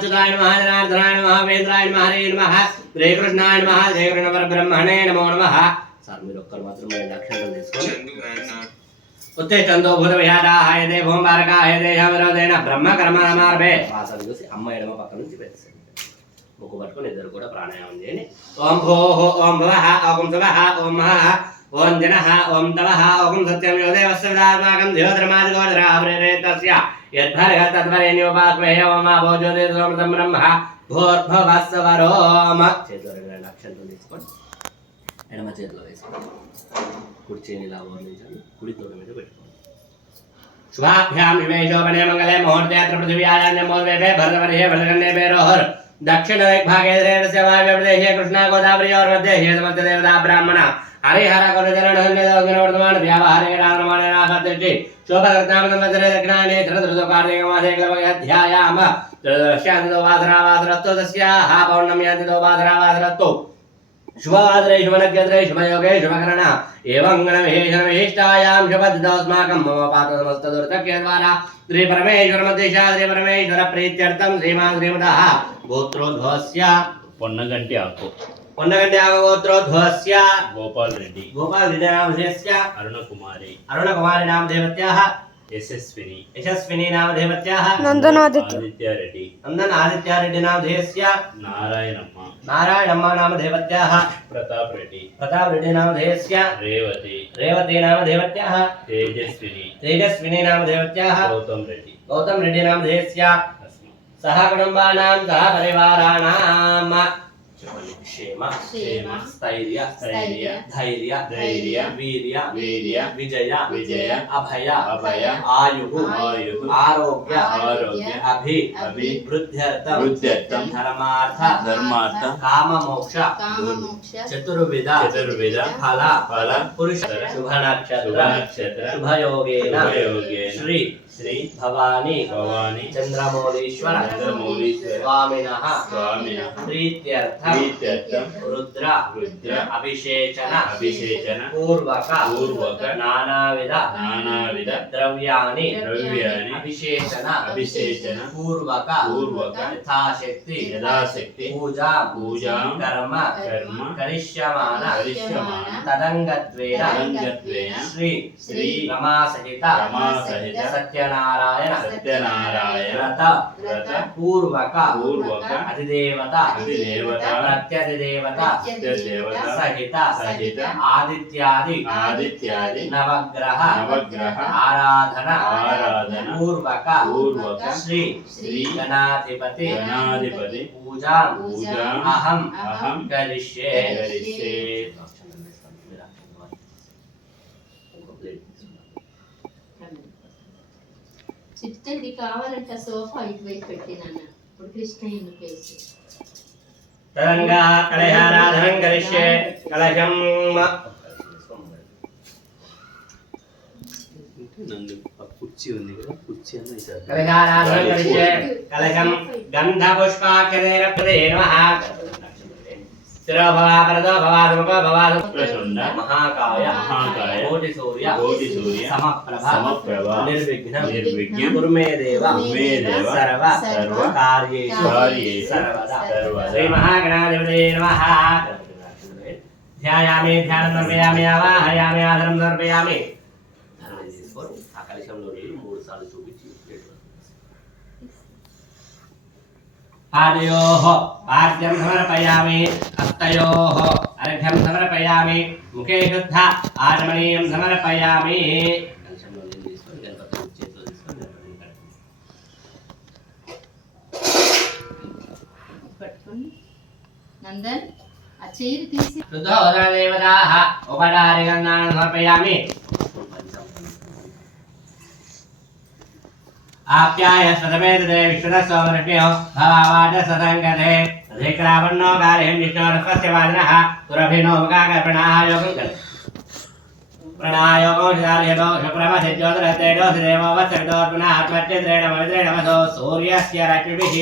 अच्युताय नमः जनार्दनाय नमः वेन्द्राय नमः हरे नमः श्रीकृष्णाय नमः श्रीकृष्ण परब्रह्मणे नमो नमः సార్ మీరు ఒక్కరు మాత్రం అక్షరాలు తీసుకోండి ఉత్తేజంతో భూత విహారాయ దే భూంబారకాయ దే యామరోదేన బ్రహ్మ కర్మ నమార్భే వాసన చూసి అమ్మ ఎడమ పక్క నుంచి వేసేయండి ముక్కు పట్టుకొని ఇద్దరు కూడా ప్రాణాయామం చేయండి ఓం భోః ఓం భువః ఓం శువః ఓం మహః ఓం జనః ఓం తవః ఓం సత్యం యో దేవస్య విదాత్మాకం ధియోధర్మాదిగోధరాభ్రేతస్య యద్భర్గ తద్వరేణ్యోపాస్మహే ఓం ఆభో జ్యోతిర్సోమృతం బ్రహ్మ భూర్భువస్సవరోమ చేతిలో రెండు అక్షరాలు తీసుకోండి ఎడమ చేతిలో వేసుకోండి కుడి చేని ఇలా వర్ణించండి కుడి తోడ మీద పెట్టుకోండి శుభాభ్యాం విమేశోపనే మంగళే ముహూర్తే అత్ర పృథివ్యాయాన్య మోదవేభే భరతవర్షే భరతకన్యే పేరోహర్ दक्षिण भागे से वायव्य कृष्णा गोदावरी और मध्य समस्त देवता ब्राह्मण हरिहर वर्तमान व्यावहारिक शोभकृष्णाम दक्षिणाने ध्यायाम त्रयोदश्यादिवासरावासरत्तो तस्याः पौर्णम्यादिवासरावासरत्तो शुभवासरे शुभनक्षत्रे शुभयोगे शुभकरण एवं गणविशेषविशिष्टायां शुभदस्माकं मम पात्रमस्तदुर्तक्यद्वारा श्री परमेश्वर मध्येशा श्री परमेश्वर प्रीत्यर्थं श्रीमान् श्रीमतः गोत्रोद्भवस्य పొన్నగంటి ఆకు गोत्रोद्भवस्य గోపాల్ రెడ్డి नामधेयस्य अरुणकुमारी नामधेयत्याः यशस्विनी नामधेयत्याः नंदनादित्य रेड्डी नामधेयस्य नारायणम्मा नामधेयत्याः प्रताप रेड्डी नामधेयस्य रेवती नामधेयत्याः तेजस्विनी नामधेयत्याः गौतम रेड्डी नामधेयस्य सह कुटुंबानां सह परिवाराणां क्षेम स्थैर्य धैर्य वीर्य विजय अभय आयु आरोग्य अभिवृद्ध्यर्थं धर्मार्थ काम मोक्ष चतुर्विध फल पुरुष शुभ नक्षत्र शुभयोगेन श्री भवानी चंद्रमौलीश्वर स्वामिनः प्रीत्यर्थं रुद्र अभिषेचन पूर्वक नानाविध द्रव्याणि अभिषेचन पूर्वक यथाशक्ति पूजा कर्म करिष्यमान तदंगत्वेन श्री रमासहित सत्यनारायण व्रत पूर्वक अधिदेवता प्रत्यधिदेवता सहित आदित्यादि नवग्रह आराधना पूर्वक श्री गणाधिपति पूजा अहम करिष्ये చిట్టండి కావాలంటే సోఫా ఇటువైపు పెట్టినాను ఇప్పుడు కృష్ణ ఇల్లు పేసి తరంగా కలహారాధనం కరిష్యే కలశం నందు కుర్చీ ఉంది కదా కుర్చీ అన్న ఇసారు కలహారాధనం కరిష్యే కలశం గంధ పుష్పాక్షరేణ ప్రదే నమః भवापरदो भवादमुखो भवादुप्रचण्ड महाकाय कोटि सूर्य समप्रभ निर्विघ्न कुर्मे देव सर्व कार्येषु सर्वदा श्री महागणाधिपतये नमः ध्यायामि ध्यानं समर्पयामि आवाहयामि आसनं समर्पयामि ఆ కలశంలో నీళ్ళు 3 సార్లు చూపించి पादयोः पाद्यं समर्पयामि हस्तयोः अर्घ्यं समर्पयामि मुखे शुद्ध आचमनीयं समर्पयामि నందన్ ఆ చైర్ తీసి शुद्धोदरदेवताः उपचारिकं समर्पयामि आप्याय सदमेतदे विश्वदस्वमृष्ण्यो भवावाच सदङ्गते धिक्रावन्नो कार्यं विष्णोरस्वस्य वादिनः सुरभिनो मुखाकर्पणाः योगं करे प्रणायोगो निदार्यतो शुक्रमसिद्ध्योदरतेजो देवो वत्सविदोर्पुनः आत्मचित्रेण पवित्रेण वसो सूर्यस्य रश्मिभिः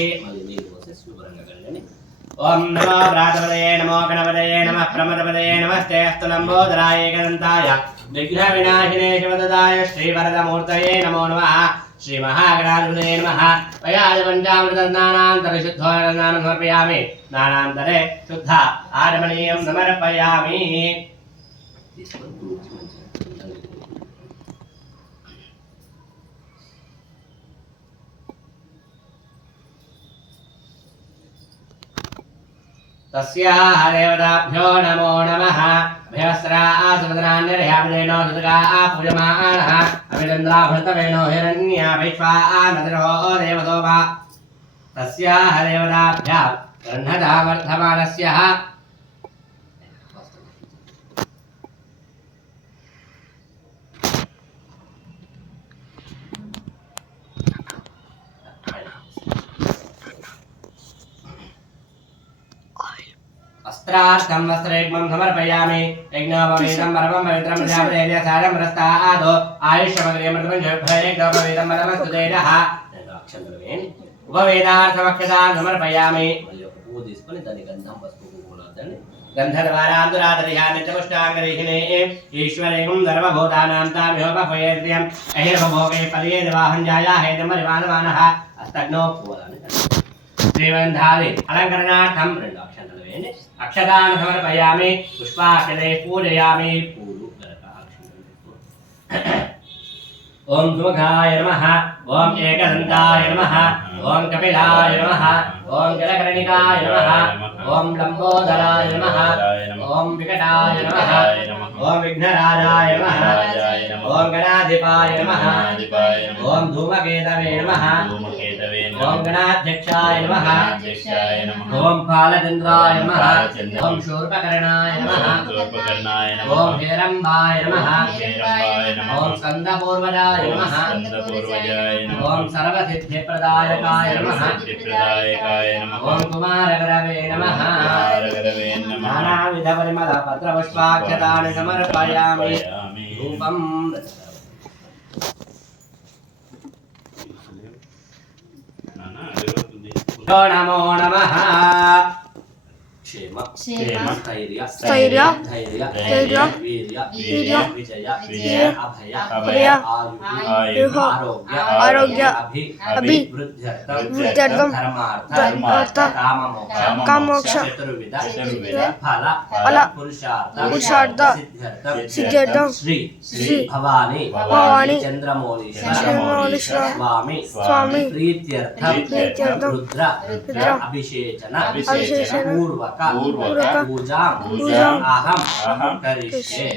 ओम नमो भ्रातपदये नमो गणपतये नमः प्रमदपदये नमस्ते अस्तु लम्बोदराय एकदन्ताय विघ्नविनाशिने शिवददाय श्रीवरदमूर्तये नमो नमः श्री महागणाधिपतये नमः वयाज पंचामृतस्नानान्तरे शुद्धोदकस्नानं समर्पयामि स्नानान्तरे शुद्ध आचमनीयं समर्पयामि तस्याः देवताभ्यो नमो नमः अभयस्रा आसवदनान्यर्ह्यापदेनो दुर्गा पूजमानः अभिनन्द्राभृतवेणो हिरण्या वैश्वा नदिरो देवतो वा तस्याः देवताभ्यः गृह्णता वर्धमानस्यः अस्त्रार्थं वस्त्रैकं समर्पयामि यज्ञोपवीतं परमं पवित्रं प्रजापतेय सारं रस्तादो आयुष्यमग्रियमृतमञ्जभयज्ञोपवीतं परमस्तु तेजः अक्षन्तरमेन उपवेदार्थमक्षतां समर्पयामि पुవ్వు తీసుకొని దాని గంధం పసుపు కుంకుమలాదండి गन्धर्वारान्तरादरिहा नित्यपुष्टाङ्गरीहिणे ईश्वरें सर्वभूतानां तामिहोपभयेद्रियं अहिर्भोगे पदयेद्वाहं जायाहेदमरिमानमानः अस्तग्नो पूलानि श्रीवन्धादि अलङ्करणार्थं రెండు అక్షంతలు వేయండి అక్షతాన్ని సమర్పయామి పుష్పాక్షతే పూజయామి పూలు ఓం సుముఖాయ నమః ఓం ఏకదంతాయ నమః ఓం కపిలాయ నమః ఓం జలకర్ణికాయ నమః ఓం లంబోదరాయ నమః ఓం వికటాయ నమః ఓం విఘ్నరాజాయ నమః ఓం గణాధిపాయ నమః ఓం ధూమకేతవే నమః ఓం గణాధ్యక్షాయ నమః ఓం పాలచంద్రాయ నమః ఓం శూర్పకర్ణాయ నమః ఓం హిరంబాయ నమః ఓం స్కందపూర్వజాయ నమః ఓం సర్వసిద్ధిప్రదాయకాయ నమః ఓం కుమారగరవే నమః నానావిధ పరిమళ పత్రపుష్పాక్షతాని సమర్పయామి రూపం నమో నమః क्षेम स्थैर्य धैर्य वीर्य विजय अभय आयुः आरोग्य अभिवृद्ध्यर्थं धर्मार्थ काममोक्ष चतुर्विध फल पुरुषार्थ सिद्ध्यर्थं श्री भवानी चंद्रमौलीश्वर स्वामी प्रीत्यर्थं रुद्र अभिषेचन पूर्वक पूजा अहम करिष्ये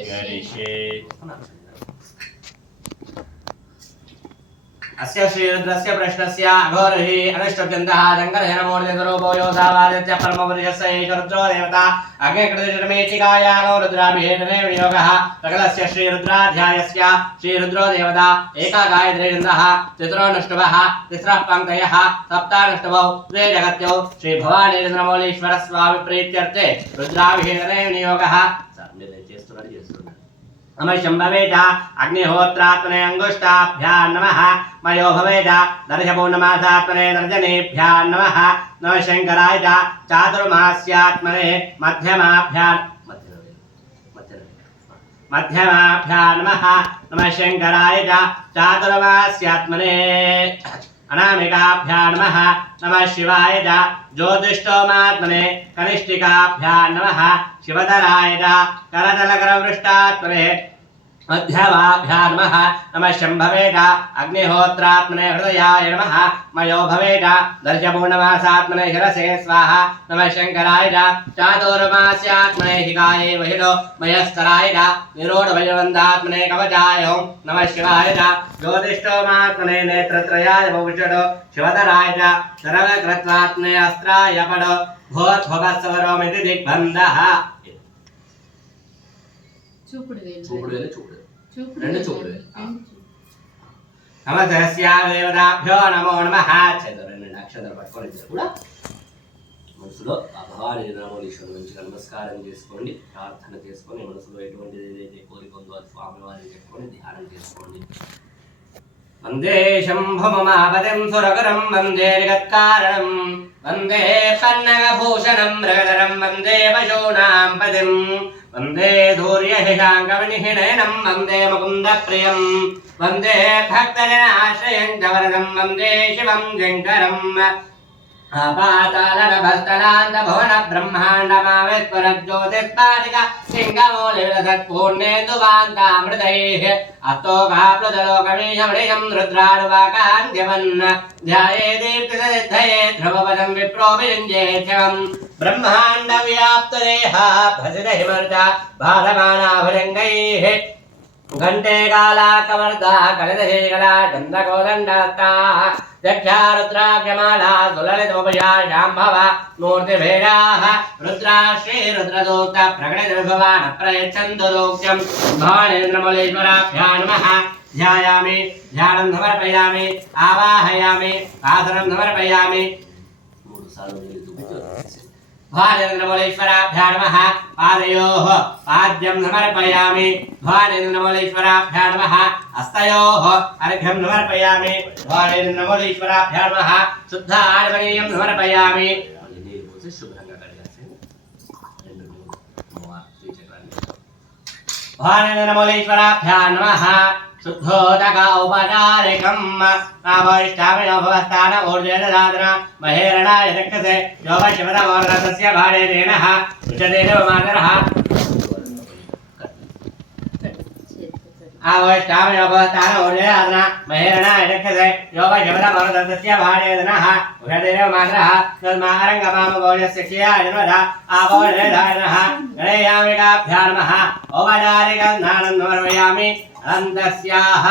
अस्य श्रीरुद्रस्य प्रश्नस्य अघोरहि अनिष्टोऽत्यन्तः जङ्गलजनमूर्तिस्वरूपो योधावादित्य परमपुरुषस्य एष रुद्रो देवता अग्निकृतजटमेचिकायागो रुद्राभिषेचने विनियोगः सकलस्य श्रीरुद्राध्यायस्य श्रीरुद्रो देवता एका गायत्रीन्द्रः चतुरोऽनुष्टुभः तिस्रः पङ्क्तयः सप्तानुष्टुभौ द्वे जगत्यौ श्रीभवानीन्द्रमौलीश्वरस्वामी प्रीत्यर्थे रुद्राभिषेचने विनियोगः नमः शम्भवेद अग्निहोत्रात्मने अंगुष्ठाभ्यां नमः मयो भवेद दर्शपूर्णमासात्मने दर्जनेभ्यां नमः नमः शंकराय चातुर्मास्यात्मने मध्यमाभ्यां नमः नमः शंकराय चातुर्मास्यात्मने अनामिकाभ्यां नमः नमः शिवाय ज्योतिष्ठोमात्मने कनिष्ठिकाभ्यां नमः शिवधराय करतलकरवृष्टात्मने मध्यमाभ्यां नमः नमः शम्भवेद अग्निहोत्रात्मने हृदयाय नमः मयो भवेद दर्शपूर्णमासात्मने शिरसे स्वाहा नमः शंकराय चातुर्मास्यात्मने हिकाये वहिरो मयस्कराय निरोढभयवन्दात्मने कवचाय नमः शिवाय ज्योतिष्ठोमात्मने नेत्रत्रयाय भविष्यतो शिवधराय सर्वकृत्वात्मने अस्त्राय पडो भोत्भवत्सवरोमिति दिग्बन्धः చూపుడు రెండు చూపుడు నమస్కారస్యాదేవతాభ్యో నమో నమః చతుర్రెండు అక్షరాలు పట్టుకొని కూడా మనసులో ఆ భవానీ నమోలీశ్వరుని నుంచి నమస్కారం చేసుకోండి ప్రార్థన చేసుకొని మనసులో ఎటువంటిది ఏదైతే కోరిక ఉందో అది స్వామివారిని చెప్పుకొని ధ్యానం చేసుకోండి వందే శంభుమమాపతిం సురగరం వందే జగత్కారణం వందే పన్నగభూషణం మృగధరం వందే పశూనాం పతిం वन्दे धूर्यहिषाङ्गविनिहिनयनं वन्दे मुकुन्दप्रियं वन्दे भक्तजनाश्रयं च वरदं वन्दे शिवं शङ्करम् आपातालनभस्तलान्तभुवन ब्रह्माण्डमाविस्फुरज्योतिष्पादिका सिंहमौलिविलसत्पूर्णेन्दुवान्तामृतैः अस्तोकाप्लुतलोकमीशमृशं रुद्राणुवाकान्त्यवन् ध्याये दीप्तिसिद्धये ध्रुवपदं विप्रोभियुञ्जेच्छम् ब्रह्माण्डव्याप्तदेहा भसितहिमर्चा बाधमानाभुजङ्गैः घण्टे कालाकवर्धा कलितशीकला चन्द्रकोदण्डास्ताः दक्षारुद्राक्षमाला सुललितोपया शाम्भव मूर्तिभेदाः रुद्रा श्रीरुद्रदूत प्रकटितविभवान् प्रयच्छन्तु दोक्ष्यं भवानीन्द्रमौलीश्वराभ्यां नमः ध्यायामि ध्यानं समर्पयामि आवाहयामि आसनं समर्पयामि भवानीन्द्रमौलीश्वराभ्यां नमः पादयोः पाद्यं समर्पयामि भवानीन्द्रमौलीश्वराभ्यां नमः हस्तयोः अर्घ्यं समर्पयामि भवानीन्द्रमौलीश्वराभ्यां नमः शुद्ध आर्वणीयं समर्पयामि भवानीन्द्रमौलीश्वराभ्यां नमः शुद्धोदक उपचारिकम् आवरिष्ठामिनो भवस्थान ऊर्जेदधातन महेरणाय रक्षसे योगशिवतमोरथस्य भाडेतेनः उच्यतेनवमातरः आवरिष्ठामिनो भवस्थान ऊर्जेदधातन महेरणाय रक्षसे योगशिवतमोरथस्य भाडेतेनः उच्यतेनवमातरः तस्मारङ्गमामगौर्यस्य क्षीयाय नमः आवोर्जेदधातनः गणेयामिकाभ्यां नमः औपचारिकं स्नानं समर्पयामि अनन्तस्याः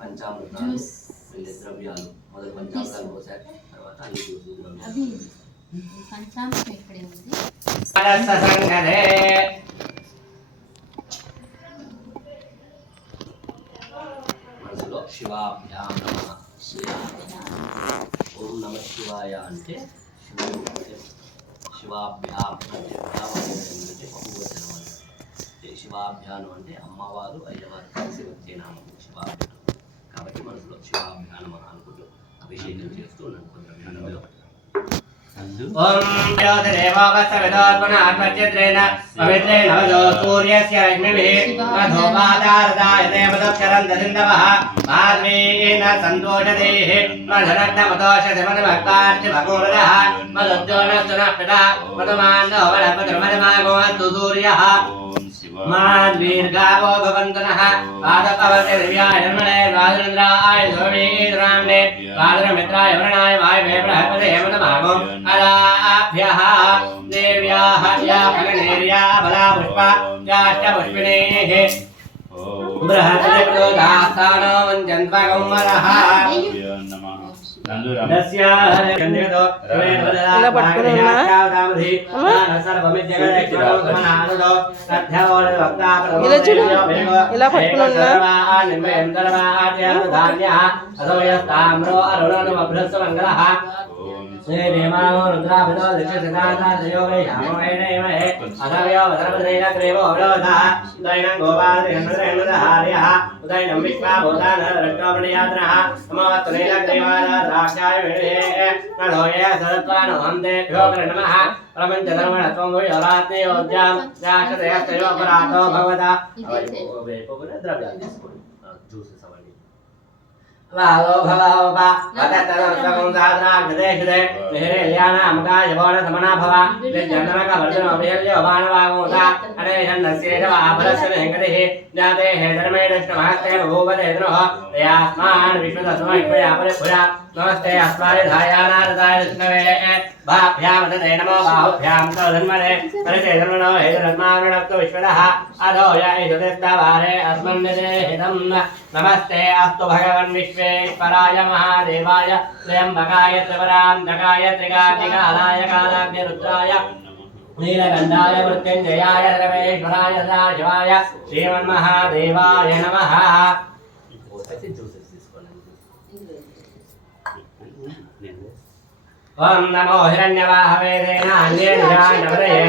పంచామృతాలు ద్రవ్యాలు మొదలు పంచామృతాలు పోసారు తర్వాత అన్ని అవి పంచామృతం ఇక్కడే ఉంది సంగదే మనసులో శివాభ్యాం నమః ఓం నమః శివాయ అంటే శివుడు శివాభ్యాం అంటే బహువచనం అంటే శివాభ్యానం అంటే అమ్మవారు అయ్యవారు కలిసి వచ్చే నామం శివాభ్యానం కాబట్టి మనసులో శివాభ్యానం అనుకుంటూ అభిషేకం చేస్తూ నన్ను ओम ज्योतिरेवोगस्सविदोत्मनात्मचित्रेण पवित्रेण वजो सूर्यस्य रश्मिभिः मधोपादारदायते मदक्षरन्दसिन्धवः माध्वीन सन्तोषदेः मधनग्नमदोषसिमनभक्तार्चिभगोरदः मदुज्जोनस्तुनः पिता मदमान्दो वनपतिर्मदमागोऽस्तु सूर्यः माद्वीर्गावो भवन्तुनः पादपवते दिव्याय निर्मले राजेन्द्राय धोणीराम्ने राजमित्राय वरणाय वायवे बृहस्पते हेमन्तमागो अलाभ्यः देव्याः या फलनेर्या बला पुष्पा याष्टपुष्पिणेः बृहस्पति प्रदोदास्थानो वञ्चन्त्वगौमरः ఇలా పట్టుకుని ఉన్నా ఇలా చూడు ఇలా పట్టుకుని ఉన్నా वालो भवावपा वतत्तदंसकं साद्राग्देशदे निहिरेल्यानामकाय बोणसमना भवा निर्जन्नमकवर्धनो विहल्योबाणवागोता अनेशन्नस्येजवापरस्य वेङ्कटेः जाते हे धर्मेणष्टमहस्ते बभूवते द्रोः तयास्मान् विश्वदस्मैक्मयापरिभुजा नमस्ते अस्माय धायानारदाय विष्णवे भाभ्यामदते नमो बाहुभ्यां तद्धन्मने परिचेधर्मणो हेतुरत्मावृणक्तु विश्वदः अधो य इषुदेस्तवारे अस्मन्निदेहितं नमस्ते अस्तु भगवन् विश्वेश्वराय महादेवाय त्र्यम्बकाय त्रिपुरान्तकाय त्रिकाग्निकालाय कालाग्निरुद्राय नीलकण्ठाय मृत्युञ्जयाय सर्वेश्वराय सदाशिवाय श्रीमन्महादेवाय नमः। ओम नमो हिरण्यवाहवे देनान्येभ्यो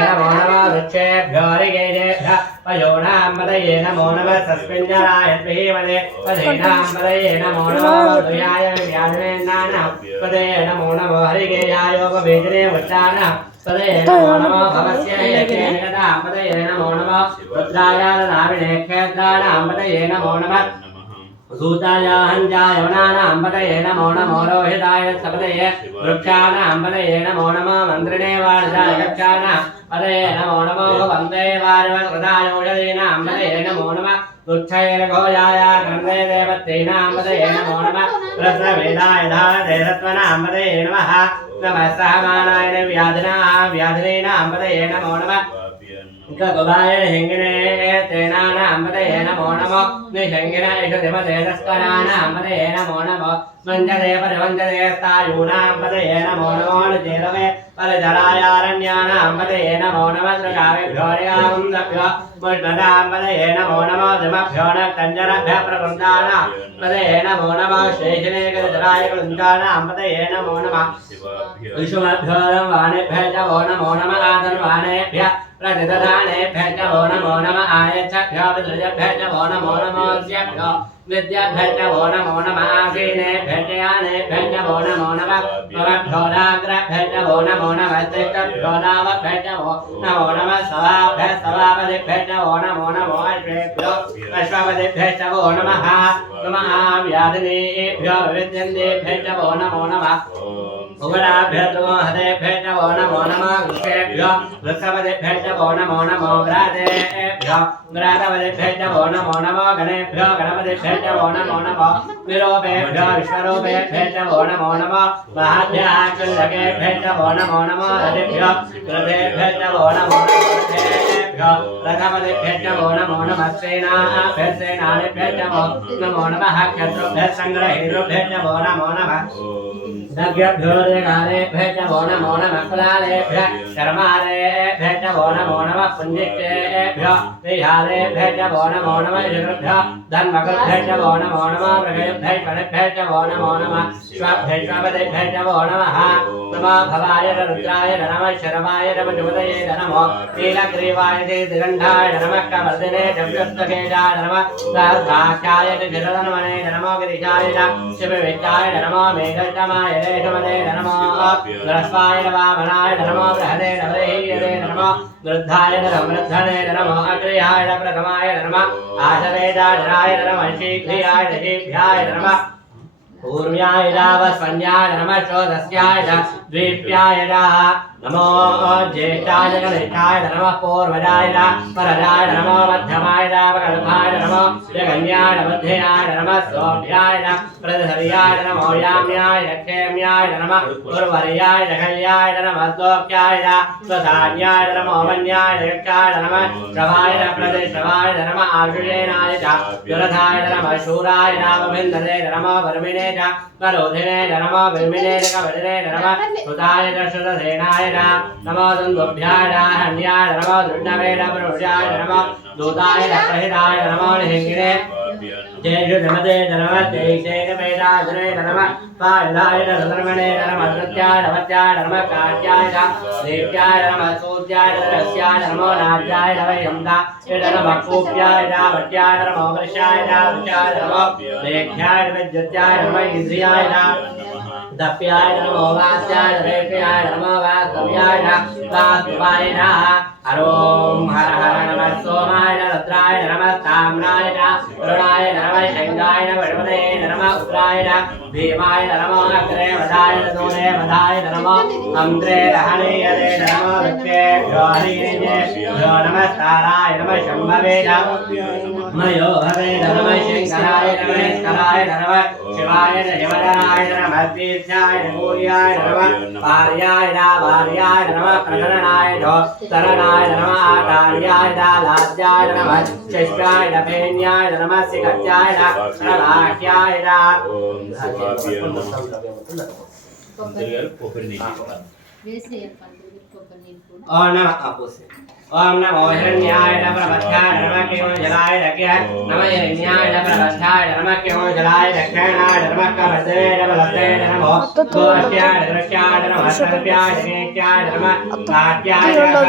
नमो नमो वृक्षेभ्यो ऋगेभ्यो पयोनां पदये नमो नमः सस्मिञ्जराय त्रिमदे पदेनां पदये नमो नमो दुयाय व्याधनेनानां पदे नमो नमो हरिगेयायोपवेदने वच्चानां पदे नमो नमो भवस्य हेकेन गतां पदये नमो नमो रुद्राय नाविने क्षेत्राणां पदये नमो नमः सूताय हंजाय वनानां पदये नमो नमो रोहिताय सपदये वृक्षाणां पदये नमो नमो मन्त्रिणे वाणिजाय गच्छानां पदये नमो नमो वन्दे वारिवृताय औषधीनां पदये नमो नमः तुच्छैर्घोजाय गन्धे देवतीनां पदये नमो नमः रत्नवेदाय धारते रत्वनां पदये नमः नमः सहमानाय व्याधिनीनां पदये नमो नमः गगवाय हिंगिने तेनानां पदये नमो नमो निषंगिन इषुधिपते तस्कराणां पदये नमो नमो मञ्जते परिवञ्जते स्थायूनां पदये नमो नमो निचेरवे परजरायारण्यानां पदये नमो नमः दृगावेभ्यो ऋगावंसभ्यो मुष्णदां पदये नमो नमो धृमभ्यो नक्तञ्जरभ्यः प्रवृन्दानां पदये नमो नमः शेषिने गजराय वृन्दानां पदये नमो नमः विष्णुभ्यो वाणेभ्यः च वो नमो नमः आदन्वानेभ्यः प्रतिदधानेभ्यः च वो नमो नमः आयच्छभ्यो विदृजभ्यः च वो नमो नमो स्यभ्यो विद्याभ्यः च वो नमो नमः आसीनेभ्यः च यानेभ्यः च वो नमो नमः भवभ्योदाग्रभ्यः च वो नमो नमः तिष्ठभ्यो दावभ्यः च वो नमो नमः सवाभ्यः सवापदिभ्यः च वो नमो नमो अश्वेभ्यो अश्वपदिभ्यः च वो नमः नमः व्याधिनेभ्यो विद्यन्तेभ्यः च वो नमो नमः उगडाभ्यः द्रुमहतेभ्यः च वो नमो नमः वृक्षेभ्यो वृक्षपतिभ्यः च वो नमो नमो व्रातेभ्यो व्रातपतिभ्यः च वो नमो नमो गणेभ्यो गणपतिभ्यः च वो नमो नमो विरूपेभ्यो विश्वरूपेभ्यः च वो नमो नमो महाभ्यः चुल्लकेभ्यः च वो नमो नमो रथिभ्यो रथेभ्यः च वो नमो नमो रथपतिभ्यः च वो नमो नमः सेनाभ्यः सेनानिभ्यः च वो नमो नमः क्षत्रुभ्यः सङ्ग्रहेरुभ्यः च वो नमो नमः नभ्यभ्यो ऋगालेभ्यः च वो नमो नमः कुलालेभ्यः कर्मालेभ्यः च वो नमो नमः पुण्डिकेभ्यो विहारेभ्यः च वो नमो नमः ऋगभ्यो धन्वकृभ्यः च वो नमो नमः मृगेभ्यः गणेभ्यः च वो नमो नमः श्वाभ्यः श्वापदेभ्यः च वो नमः नमो भवाय रुद्राय नमः शरवाय नमः जुवदये नमो नीलग्रीवाय दिगन्धाय नमः कवर्धिने जव्यस्तकेशाय नमः सहस्राक्षाय जगदनमने नमो गिरिजाय शिवविद्याय नमो मेघमाय रेशमदे नमो ग्रस्वाय वामनाय नमो बृहदे नवरेयदे नमो वृद्धाय वृद्धने नमो अग्रयाय प्रथमाय नमः आशवेदाय नमः शीघ्रियाय शीघ्राय नमः पूर्व्याय वस्वन्याय नमः चोदस्याय द्वीप्याय नमो ज्येष्ठाय कनिष्ठाय नमः पूर्वजाय परजाय नमो मध्यमाय वकल्पाय नमो जगन्याय मध्ययाय नमः सोढ्याय प्रधर्याय नमो याम्याय दक्षेम्याय नमः उर्वर्याय जघल्याय नमः दोक्याय स्वधान्याय नमो वन्याय दक्षाय नमः श्रवाय प्रदेशवाय नमः आशुषेनाय जुरधाय नमः शूराय नामभिन्दने नमो वर्मिणे करोधिने नमो विर्मिणे कवडिने नमः सुताय दशरथसेनाय नमो दुन्दुभ्याय हन्याय नमो दृढवे प्रभुजाय नमो दूताय प्रहिताय नमो निहिंगिने जय नमते नमः जयशेखमेधाधने नमः पायदाय नमर्मणे नमः नृत्याय नमत्याय नमः काट्याय देव्याय नमः सूत्याय रस्याय नमो नाट्याय नमः यमदा नमः कूप्याय वट्याय नमो वृषाय वृषाय नमो लेख्याय विद्युत्याय नमः इन्द्रियाय दप्याय नमो वास्याय रेप्याय नमो वास्तव्याय वास्तवाय हरोम हर हर नमः सोमाय रुद्राय नमः ताम्राय वरुणाय नमः शंगाय वरुणे नमः उत्तराय भीमाय नमः अग्रे वदाय दोने वदाय नमः अम्रे रहणे यदे नमः दत्ते हरिणे नमः ताराय नमः शंभवे मयो हरे नमः शंकराय नमः कराय नमः शिवाय शिवराय नमः तीर्थाय भूयाय नमः पार्याय भार्याय नमः प्रकरणाय शरणाय नमः आचार्याय लाज्याय नमः शिष्टाय भेन्याय नमः सिकत्याय प्रभाक्याय ఓం శివాభ్యో నమః పంతులు గారు కొబ్బరి నీళ్ళు వేసేయాలి పంతులు కొబ్బరి నీళ్ళు కూడా ओम नमः आपोसे ओम नमो हिरण्याय प्रभस्थाय नमः केवल जलाय रख्य नमः हिरण्याय प्रभस्थाय नमः केवल जलाय रक्षणाय नमः कमसे नमस्ते नमो गोत्याय रक्षाय नमः सर्प्याय नेत्याय नमः कात्याय नमः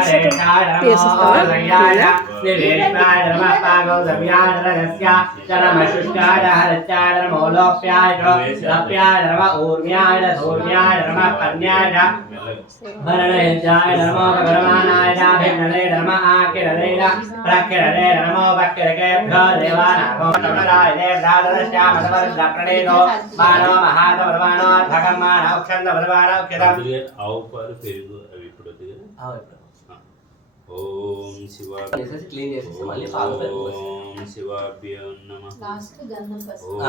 रयाय निवेशाय नमः पागौ दव्याय रस्य नमः शुष्काय हरत्याय नमो लोप्याय लप्याय नमः ऊर्म्याय धूर्म्याय नमः पन्याय भरणयजाय नमो भगवानाय भिन्नले नमः आकिरले प्रकिरले नमो भक्तिरकेभ्यो देवानागो नमराय देवदादश्यामदवर्धप्रणेतो मानो महातवर्वाणो भगवानो क्षन्दवर्वाणो किरम् పంతులు గారు ఆవు పాలు పెరుగు అవి ఇప్పుడు వద్దు కదా ఓం శివాభ్యో క్లీన్ చేసేసి మళ్ళీ పాలు పెరుగు ఓం శివాభ్యో నమః లాస్ట్ గంధం పసుపు ఓం